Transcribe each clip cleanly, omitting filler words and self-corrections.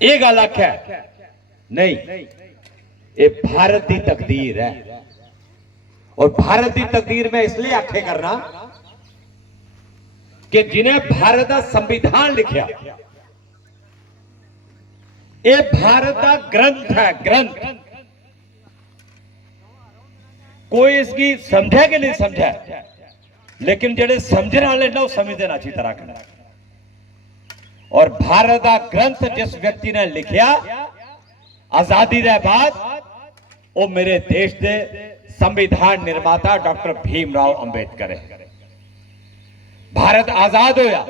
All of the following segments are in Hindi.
ये गल आख्या नहीं, ये भारत की तकदीर है। और भारत की तकदीर में इसलिए आखे करना कि जिन्हें भारत का संविधान लिखा, ये भारत का ग्रंथ है, ग्रंथ। कोई इसकी समझा कि नहीं समझा, लेकिन जेडे समझने वाले ना वो समझते ना अच्छी तरह करना। और भारत का ग्रंथ जिस व्यक्ति ने लिखा आजादी के बाद, वो मेरे देश के संविधान निर्माता डॉक्टर भीमराव अंबेडकर है। भारत आजाद होया,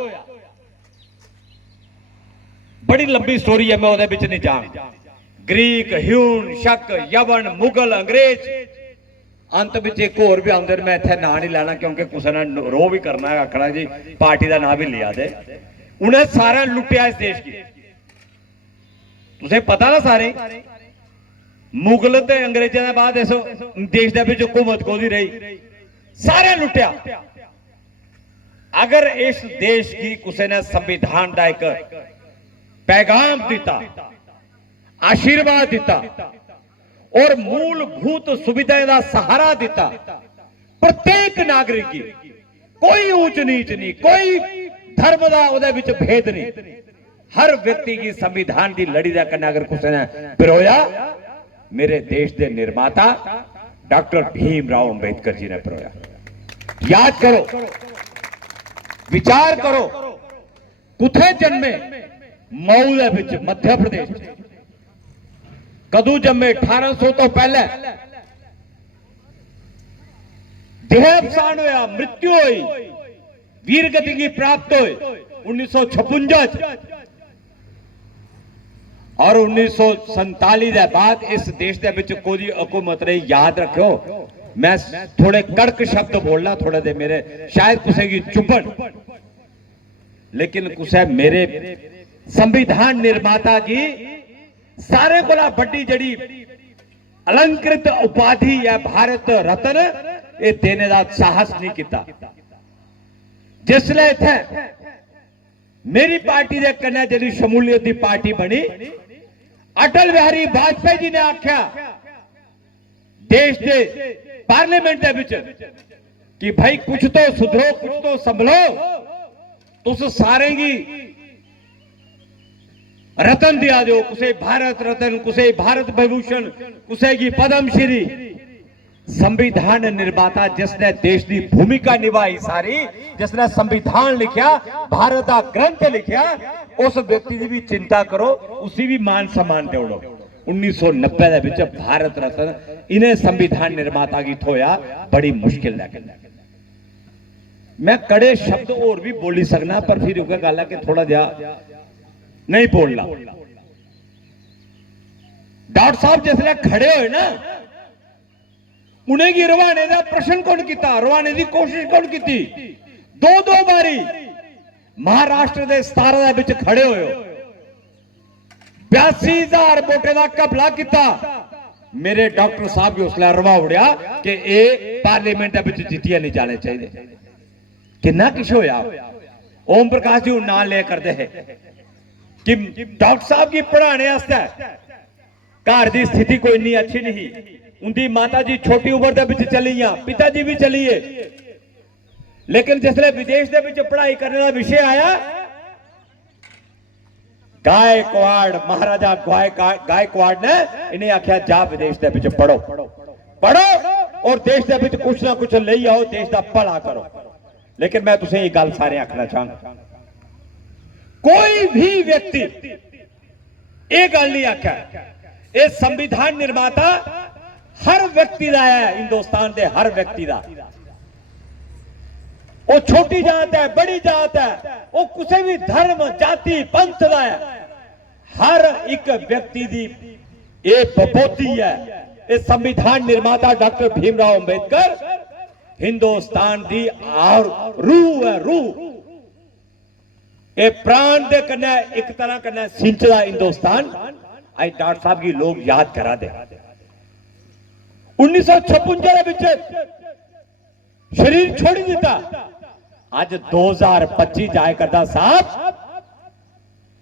बड़ी लंबी स्टोरी है, मैं उहदे विच नहीं जाऊंगा। ग्रीक, ह्यून, शक, यवन, मुगल, अंग्रेज, अंत में एक होर भी आते, मैं इत्थे नाम नहीं लेना क्योंकि किसी ने रो भी करना है, आखना जी पार्टी का नाम भी लिया दे। उन्हें सारा लुटिया इस देश की, तुझे पता ना सारे मुगल ते अंग्रेजों के बाद इस देश के विच हुकूमत कोदी रही, सारे लुटिया। अगर इस देश की किसी ने संविधान का एक पैगाम दिता, आशीर्वाद दिता और मूलभूत सुविधाएं का सहारा दिता प्रत्येक नागरिक की, कोई ऊंच नीच नहीं, कोई धर्म का उहदे विच भेद नहीं, हर व्यक्ति की संविधान की लड़ी का कन्या अगर किसी ने पिरोया, मेरे देश के निर्माता डॉक्टर भीमराव अंबेडकर जी ने पिरोया। याद करो, विचार करो, कुथे जन्मे? मऊ दे विच, मध्य प्रदेश। कदू जन्मे? 1800 तो पहले। देहावसान होया, मृत्यु हुई, वीर गति की प्राप्त हुई 1956 और 1947 के बाद इस देश के विच कोई हुकूमत रही। याद रखो, मैं थोड़े कड़क शब्द बोलना, थोड़े दे मेरे शायद कुछ की चुभन, लेकिन कुछ मेरे संविधान निर्माता की सारे को बड़ी जड़ी अलंकृत उपाधि है भारत रत्न, ये देने का साहस नहीं किया। जिसले इत्थे मेरी पार्टी के कन्या जी शमूलियत की पार्टी बनी, अटल बिहारी वाजपेयी जी ने आख्या देश के पार्लियामेंट कि भाई कुछ तो सुधरो, कुछ तो संभलो, तुस सारे की रतन दिया दो, कुसे भारत रत्न, कुसे भारत विभूषण, कुसे की पद्मश्री। संविधान निर्माता जिसने देश की भूमिका निभाई सारी, जिसने संविधान लिखा, भारत का ग्रंथ लिखा, उस व्यक्ति की भी चिंता करो, उसी भी मान सम्मान दौड़ो। 1990 के भारत रत्न इन्हें संविधान निर्माता की थोया बड़ी मुश्किल लगे। मैं कड़े शब्द और भी बोली सकना, पर फिर एक गल है कि थोड़ा जा नहीं बोलना। डॉक्टर साहब जिसले खड़े हुए ना, उन्हें की रवाने का प्रश्न कौन किया, रवाने की कोशिश कौन की? दो बारी महाराष्ट्र के 17 विच खड़े हुए, 82,000 वोटे का घपला किया। मेरे डॉक्टर साहब की उसला रवा उड़िया कि ये पार्लीमेंट जितिया नहीं जाने चाहिए। कितना किश होया। ओम प्रकाश जी नाम ले करते हैं कि डॉक्टर साहब की पढ़ाने घर की स्थिति कोई इतनी अच्छी नहीं, उनकी माता जी छोटी उम्र के चली, पिताजी भी चलीए, लेकिन जिसले विदेश के पढ़ाई करने का विषय आया, गायकवाड़ महाराजा गायकवाड़ ने इन्हें आख्या जा विदेश के पढ़ो और देश के कुछ ना कुछ ले आओ, देश का भला करो। लेकिन मैं तुझे ये गल सारे आखना चाहूंगा, कोई भी व्यक्ति ये गल नहीं आख्या, ये संविधान निर्माता हर व्यक्ति का है, हिंदुस्तान के हर व्यक्ति का। वो छोटी जात है, बड़ी जात है, वो किसी भी धर्म जाति पंथ का है, हर एक व्यक्ति की ये बपोती है। ये संविधान निर्माता डॉक्टर भीमराव अंबेडकर हिंदुस्तान की रूह है, रूह। ये प्राण दे कन्ने एक तरह कन्ने सिंचदा हिंदुस्तान। आज डॉक्टर साहब की लोग याद करा दे। 1956 शरीर छोड़ी दिता, आज 2025 जाए करता साहब,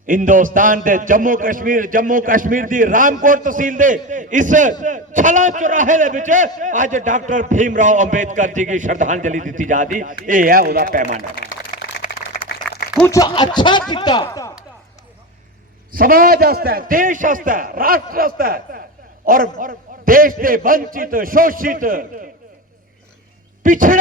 हिंदुस्तान के जम्मू कश्मीर की रामकोट तहसील के इस छला चौराहे अज डॉक्टर भीमराव अंबेडकर जी की श्रद्धांजलि दी जा रही। यह है उसका पैमाना। कुछ अच्छा किया समाज वास्ते, देश वास्ते, राष्ट्र वास्ते और देश के वंचित, शोषित, पिछड़े